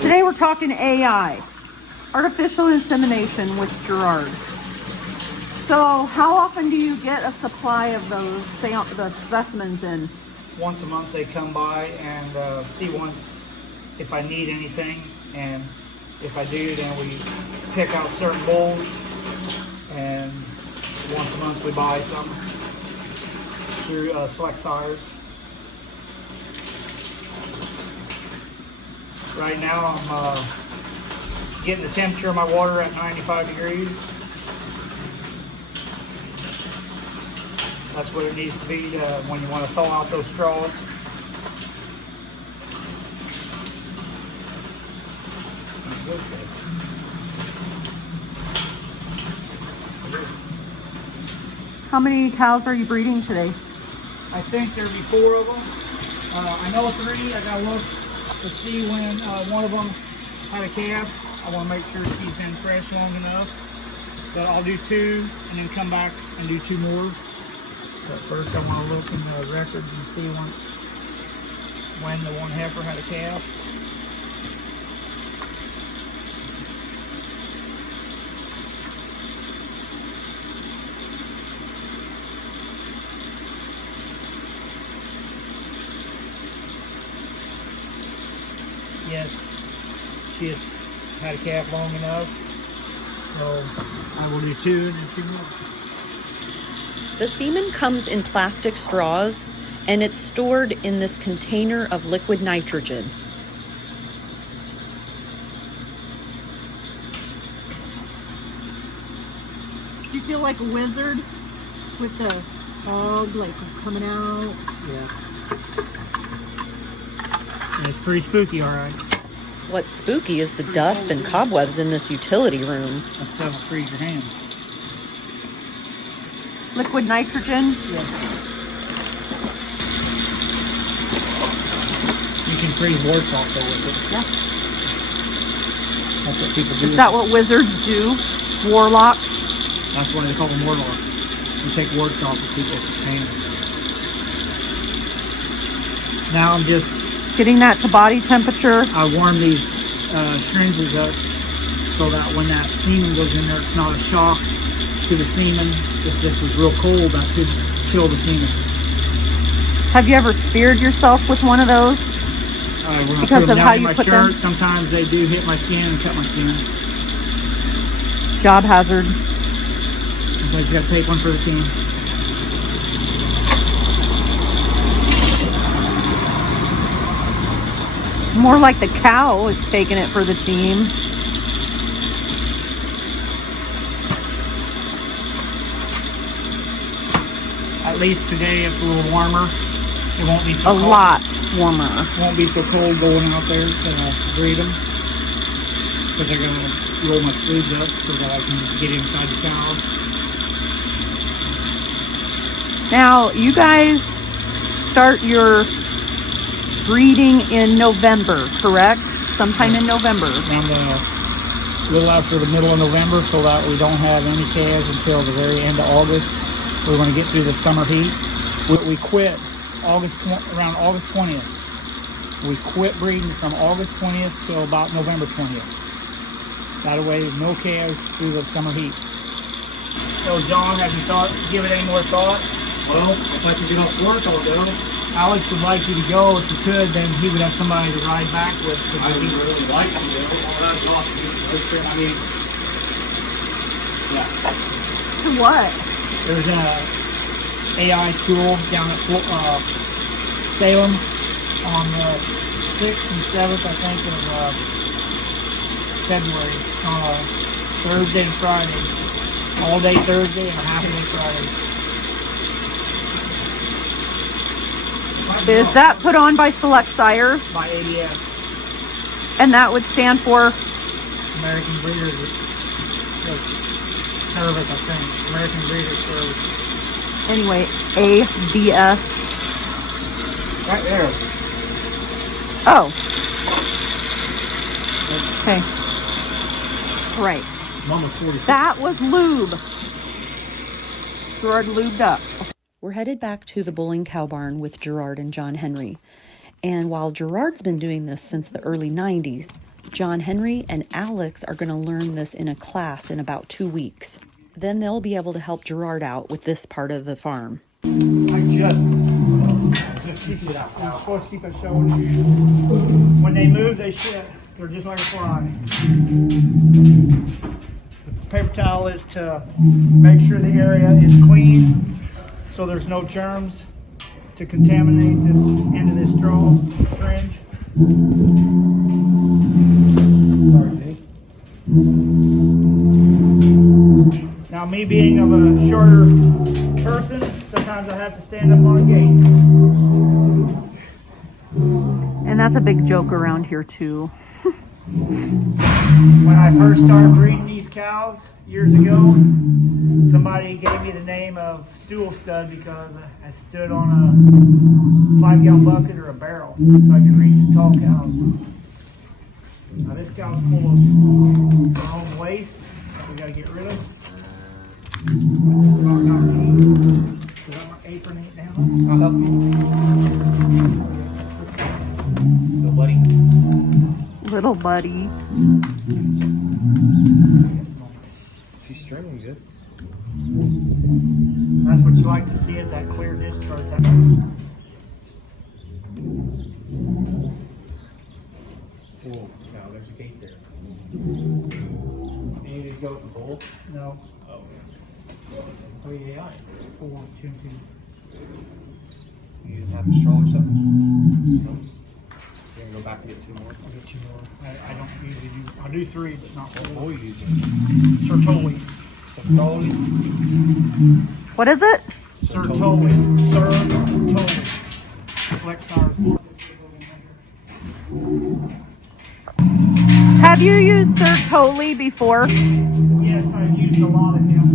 Today we're talking AI, artificial insemination with Gerard. So how often do you get a supply of the specimens in? Once a month they come by and see if I need anything, and if I do, then we pick out certain bulls, and once a month we buy some through Select Sires. Right now I'm getting the temperature of my water at 95 degrees. That's what it needs to be when you want to thaw out those straws. How many cows are you breeding today? I think there'll be 4 of them. I know 3. I gotta look to see when one of them had a calf. I want to make sure she's been fresh long enough. But I'll do 2 and then come back and do 2 more. But first I want to look in the records and see when the one heifer had a calf. Yes, she has had a calf long enough, so I will do 2 and then 2 more. The semen comes in plastic straws, and it's stored in this container of liquid nitrogen. Do you feel like a wizard with the fog like coming out? Yeah. And it's pretty spooky, all right. What's spooky is the dust and cobwebs in this utility room. That stuff will freeze your hands. Liquid nitrogen? Yes. You can freeze warts off there with it. Yeah. That's what people do. Is that what wizards do? Warlocks? That's why they call them warlocks. You take warts off of people's hands. Now I'm just Getting that to body temperature. I warm these syringes up so that when that semen goes in there, it's not a shock to the semen. If this was real cold, that could kill the semen. Have you ever speared yourself with one of those? When Because I put them of how down in you my put shirt, them? sometimes they do hit my skin and cut my skin. Job hazard. Sometimes you gotta take one for the team. More like the cow is taking it for the team. At least today it's a little warmer. It won't be so A cold. lot warmer. It won't be so cold going out there to breed them. Because they're going to roll my sleeves up so that I can get inside the cow. Now, you guys start your breeding in November, correct? Sometime in November. And a little after the middle of November, so that we don't have any calves until the very end of August. We're going to get through the summer heat. We quit around August 20th. We quit breeding from August 20th till about November 20th. That way, no calves through the summer heat. So, John, have you given it any more thought? Well, if I can get off work, I'll go. Alex would like you to go. If you could, then he would have somebody to ride back with. I would really like to go. Oh, that's awesome. I mean, yeah. To what? There's a AI school down at Salem on the 6th and 7th, I think, of February. On a Thursday and Friday. All day Thursday and a half day Friday. Is that put on by Select Sires? By ADS. And that would stand for? American Breeders Service, I think. American Breeders Service. Anyway, ABS. Right there. Oh. Okay. Right. Mama 46. That was lube. Gerard lubed up. We're headed back to the Bulling Cow Barn with Gerard and John Henry. And while Gerard's been doing this since the early 90s, John Henry and Alex are going to learn this in a class in about 2 weeks. Then they'll be able to help Gerard out with this part of the farm. I just keep it out. I'm supposed to keep it showing. When they move, they shit. They're just like a fly. The paper towel is to make sure the area is clean, so there's no germs to contaminate this end of this straw fringe. Now, me being of a shorter person, sometimes I have to stand up on a gate. And that's a big joke around here too. When I first started breeding these cows years ago, somebody gave me the name of stool stud because I stood on a 5-gallon bucket or a barrel so I could reach the tall cows. Now this cow's full of our own waste that we got to get rid of. Got my apron ain't down. I'll help you. Go, buddy. Little buddy. She's streaming good. That's what you like to see, is that clear discharge. Cool. Now there's a gate there. And you just go with the bowl? No. Oh. Oh yeah. 4, 2, 2. You didn't have a straw or something? No. You're gonna go back and get 2 more? I'll get 2 more. I don't usually do. I'll do 3, but not 4. What are you using? Sertoli. Sertoli? What is it? Sertoli. Sertoli. Lexar. Have you used Sertoli before? Yes, I've used a lot of him.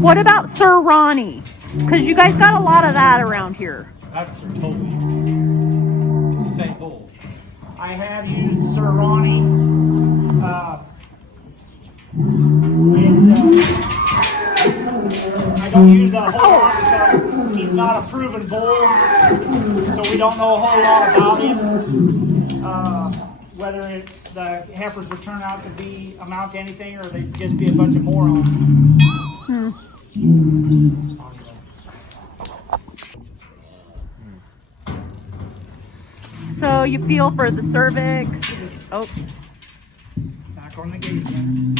What about Sir Ronnie? Because you guys got a lot of that around here. That's Sertoli. It's the same bowl. I have used Sir Ronnie. I don't use that a whole lot because he's not a proven bull, so we don't know a whole lot about him. Whether the heifers would turn out to amount to anything, or they'd just be a bunch of morons. So you feel for the cervix. Oh, Back on the gate again.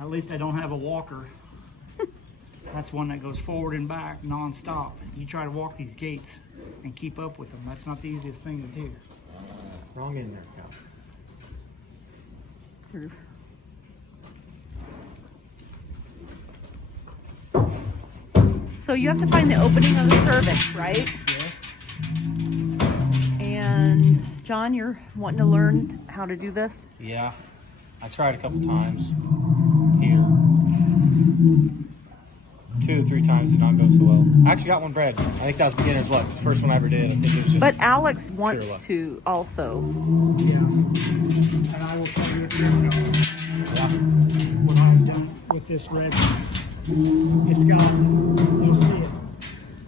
At least I don't have a walker. That's one that goes forward and back non-stop. You try to walk these gates and keep up with them. That's not the easiest thing to do. Wrong in there, cow. so you have to find the opening of the cervix, right? Yes. And John, you're wanting to learn how to do this? Yeah. I tried a couple times here. 2 or 3 times did not go so well. I actually got one bred. I think that was beginner's luck. The first one I ever did. I think it was just. But Alex wants luck. to also. Yeah. And I will tell you at the end Yeah. when I'm done with this red. It's got, you'll see it.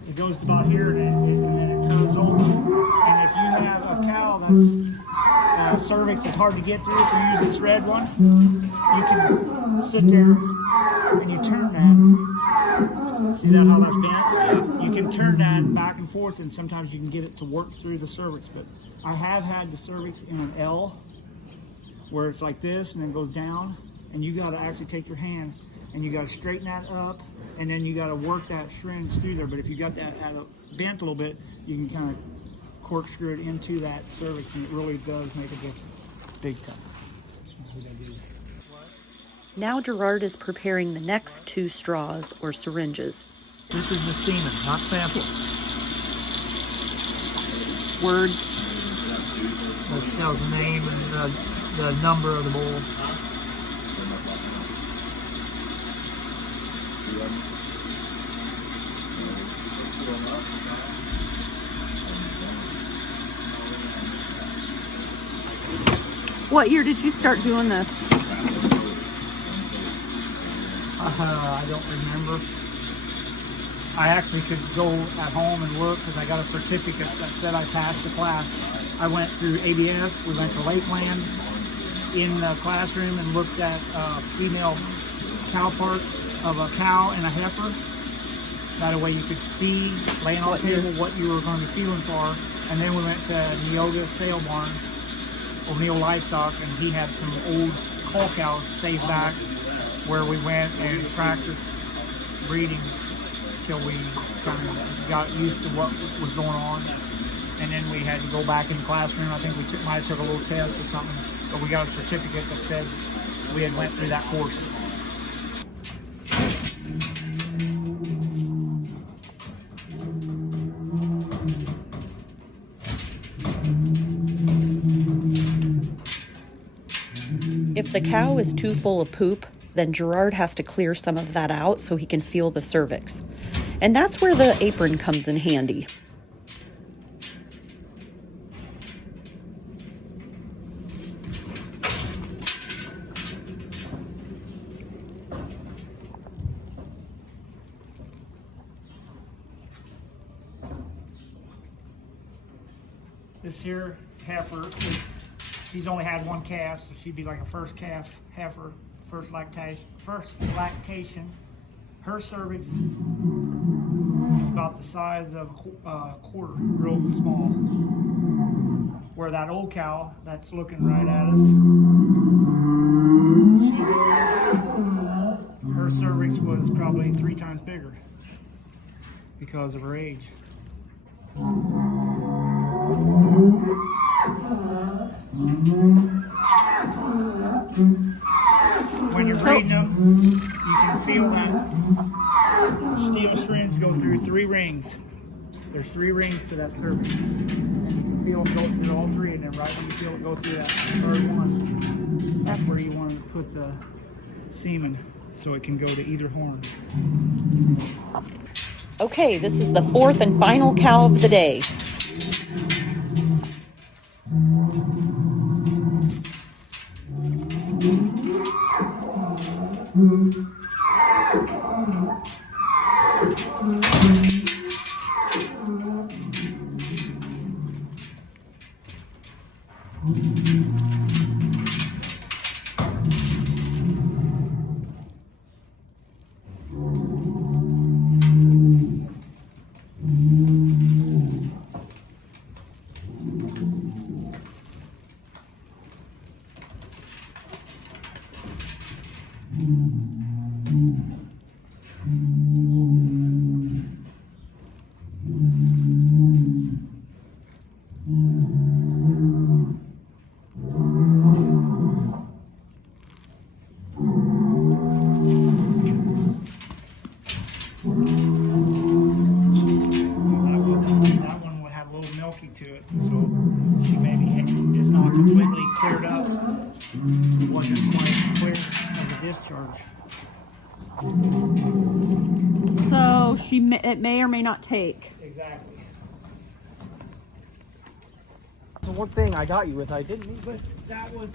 It goes about here and then it curves over. And if you have a cow that's cervix is hard to get through, if you use this red one, you can sit there and you turn that. See that how that's bent? You can turn that back and forth, and sometimes you can get it to work through the cervix. But I have had the cervix in an L, where it's like this and then goes down, and you got to actually take your hand and you got to straighten that up, and then you got to work that syringe through there. But if you got that bent a little bit, you can kind of corkscrew it into that cervix, and it really does make a difference, big time. Now Gerard is preparing the next 2 straws or syringes. This is the semen, not sample. Words. That shows the name and the number of the bull. What year did you start doing this? I don't remember. I actually could go at home and look because I got a certificate that said I passed the class. I went through ABS. We went to Lakeland in the classroom and looked at female cow parts of a cow and a heifer. That way you could see, laying on the table, what you were going to be feeling for. And then we went to Neoga Sale Barn, O'Neill Livestock, and he had some old cull cows saved back where we went and practiced breeding till we kind of got used to what was going on. And then we had to go back in the classroom. I think we might have took a little test or something, but we got a certificate that said we had went through that course. If the cow is too full of poop, then Gerard has to clear some of that out so he can feel the cervix. And that's where the apron comes in handy. This here heifer, she's only had one calf, so she'd be like a first calf heifer, first lactation. Her cervix is about the size of a quarter, real small. Where that old cow that's looking right at us, her cervix was probably 3 times bigger because of her age. When you're reading them, you can feel that steel strings go through 3 rings. There's 3 rings to that cervix. And you can feel it go through all 3, and then right when you feel it go through that third one, that's where you want to put the semen so it can go to either horn. Okay, this is the 4th and final cow of the day. To it, so she maybe is not completely cleared up. It wasn't quite clear of the discharge. So it may or may not take. Exactly. So one thing I got you with, I didn't. But that was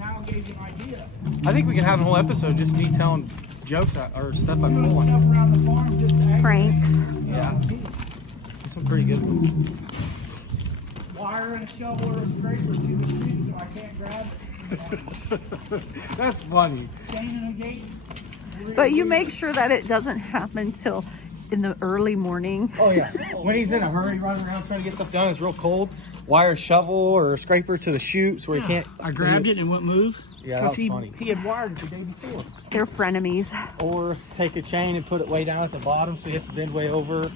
now gave you an idea. I think we can have a whole episode just me telling jokes or stuff I'm pulling. Stuff around the farm, just to Pranks. Yeah, some pretty good ones. Wire and a shovel or a scraper to the tree so I can't grab it. That's funny. Chain and a gate. But you make sure that it doesn't happen till in the early morning. Oh yeah. When he's in a hurry, running around trying to get stuff done, it's real cold. Wire a shovel or a scraper to the chute so he can't. I grabbed it and wouldn't move. Yeah, that was funny. He had wired it the day before. They're frenemies. Or take a chain and put it way down at the bottom so you have to bend way over.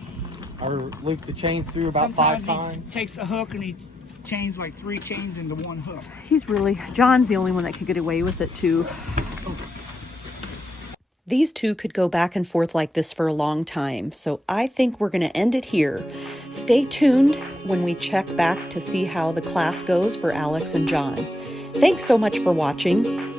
Or loop the chains through about Sometimes 5 times. He takes a hook and he chains like 3 chains into one hook. John's the only one that could get away with it too. These two could go back and forth like this for a long time, so I think we're going to end it here. Stay tuned when we check back to see how the class goes for Alex and John. Thanks so much for watching.